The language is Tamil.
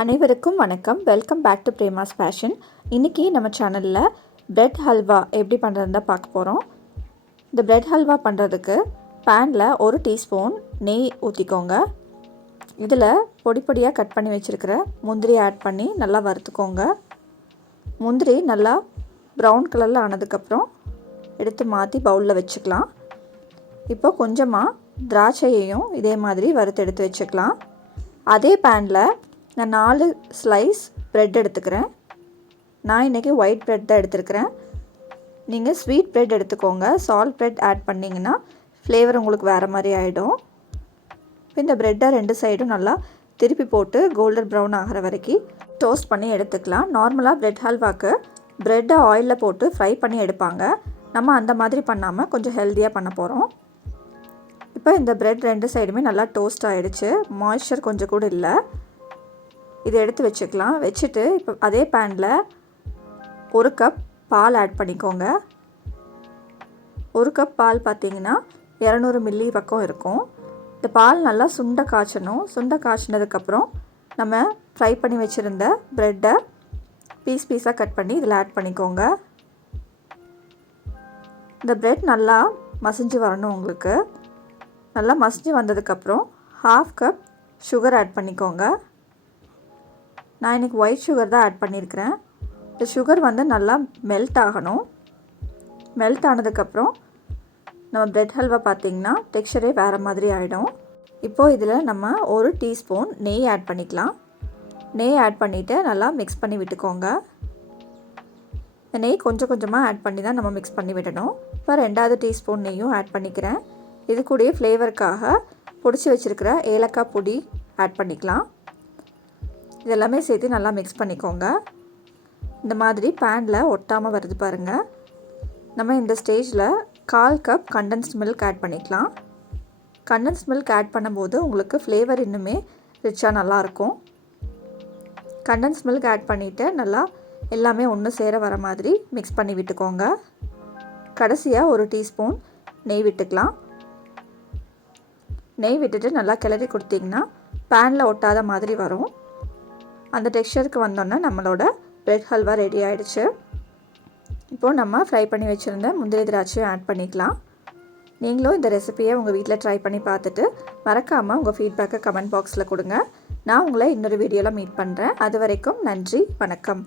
அனைவருக்கும் வணக்கம். Welcome back to Prema's fashion. இன்றைக்கி நம்ம சேனலில் பிரெட் ஹல்வா எப்படி பண்ணுறதுன்னு தான் பார்க்க போகிறோம். இந்த பிரெட் ஹல்வா பண்ணுறதுக்கு பேனில் 1 டீஸ்பூன் நெய் ஊற்றிக்கோங்க. இதில் பொடி பொடியாக கட் பண்ணி வச்சுருக்கிற முந்திரி ஆட் பண்ணி நல்லா வறுத்துக்கோங்க. முந்திரி நல்லா ப்ரௌன் கலரில் ஆனதுக்கப்புறம் எடுத்து மாற்றி பவுலில் வச்சுக்கலாம். இப்போ கொஞ்சமாக திராட்சையையும் இதே மாதிரி வறுத்து எடுத்து வச்சுக்கலாம். அதே பேனில் நான் 4 ஸ்லைஸ் ப்ரெட் எடுத்துக்கிறேன். நான் இன்றைக்கி ஒயிட் ப்ரெட் தான் எடுத்துருக்கிறேன். நீங்கள் ஸ்வீட் ப்ரெட் எடுத்துக்கோங்க. சால்ட் ப்ரெட் ஆட் பண்ணிங்கன்னா ஃப்ளேவர் உங்களுக்கு வேறு மாதிரி ஆகிடும். இப்போ இந்த ப்ரெட்டை 2 சைடும் நல்லா திருப்பி போட்டு கோல்டன் ப்ரௌன் ஆகிற வரைக்கும் டோஸ்ட் பண்ணி எடுத்துக்கலாம். நார்மலாக ப்ரெட் ஹல்வாக்கு ப்ரெட்டை ஆயிலில் போட்டு ஃப்ரை பண்ணி எடுப்பாங்க. நம்ம அந்த மாதிரி பண்ணாமல் கொஞ்சம் ஹெல்த்தியாக பண்ண போகிறோம். இப்போ இந்த ப்ரெட் 2 சைடுமே நல்லா டோஸ்ட் ஆகிடுச்சு. மாய்ஸ்சர் கொஞ்சம் கூட இல்லை. இதை எடுத்து வச்சுக்கலாம். வச்சுட்டு இப்போ அதே பேனில் 1 கப் பால் ஆட் பண்ணிக்கோங்க. 1 கப் பால் பார்த்திங்கன்னா 200 மில்லி பக்கம் இருக்கும். இந்த பால் நல்லா சுண்ட காய்ச்சணும். சுண்ட காய்ச்சினதுக்கப்புறம் நம்ம ஃப்ரை பண்ணி வச்சுருந்த ப்ரெட்டை பீஸாக கட் பண்ணி இதில் ஆட் பண்ணிக்கோங்க. இந்த ப்ரெட் நல்லா மசிஞ்சு வரணும். உங்களுக்கு நல்லா மசிஞ்சு வந்ததுக்கப்புறம் 1/2 கப் சுகர் ஆட் பண்ணிக்கோங்க. நான் இன்றைக்கி ஒயிட் சுகர் தான் ஆட் பண்ணியிருக்கிறேன். இந்த சுகர் நல்லா மெல்ட் ஆகணும். மெல்ட் ஆனதுக்கப்புறம் நம்ம ப்ரெட் ஹல்வா பார்த்திங்கன்னா டெக்ஸ்சரே வேறு மாதிரி ஆகிடும். இப்போது இதில் நம்ம 1 டீஸ்பூன் நெய் ஆட் பண்ணிக்கலாம். நெய் ஆட் பண்ணிவிட்டு நல்லா மிக்ஸ் பண்ணி விட்டுக்கோங்க. இந்த நெய் கொஞ்சம் கொஞ்சமாக ஆட் பண்ணி தான் நம்ம மிக்ஸ் பண்ணி விடணும். இப்போ 2வது டீஸ்பூன் நெய்யும் ஆட் பண்ணிக்கிறேன். இது கூடயே ஃப்ளேவருக்காக பொடிச்சு வச்சுருக்கிற ஏலக்காய் பொடி ஆட் பண்ணிக்கலாம். இதெல்லாமே சேர்த்து நல்லா மிக்ஸ் பண்ணிக்கோங்க. இந்த மாதிரி பேனில் ஒட்டாமல் வருது பாருங்கள். நம்ம இந்த ஸ்டேஜில் 1/4 கப் கண்டென்ஸ்ட் மில்க் ஆட் பண்ணிக்கலாம். கண்டென்ஸ்ட் மில்க் ஆட் பண்ணும்போது உங்களுக்கு ஃப்ளேவர் இன்னுமே ரிச்சாக நல்லாயிருக்கும். கண்டென்ஸ்ட் மில்க் ஆட் பண்ணிவிட்டு நல்லா எல்லாமே ஒன்று சேர வர மாதிரி மிக்ஸ் பண்ணி விட்டுக்கோங்க. கடைசியாக 1 டீஸ்பூன் நெய் விட்டுக்கலாம். நெய் விட்டுட்டு நல்லா கிளறி கொடுத்திங்கன்னா பேனில் ஒட்டாத மாதிரி வரும். அந்த டெக்ஸ்சருக்கு வந்தோன்னா நம்மளோட பிரெட் ஹல்வா ரெடி ஆகிடுச்சு. இப்போது நம்ம ஃப்ரை பண்ணி வச்சுருந்த முந்திரி திராட்சையும் ஆட் பண்ணிக்கலாம். நீங்களும் இந்த ரெசிபியை உங்கள் வீட்டில் ட்ரை பண்ணி பார்த்துட்டு மறக்காமல் உங்கள் ஃபீட்பேக்கை கமெண்ட் பாக்ஸில் கொடுங்க. நான் உங்களை இன்னொரு வீடியோவில் மீட் பண்ணுறேன். அது வரைக்கும் நன்றி, வணக்கம்.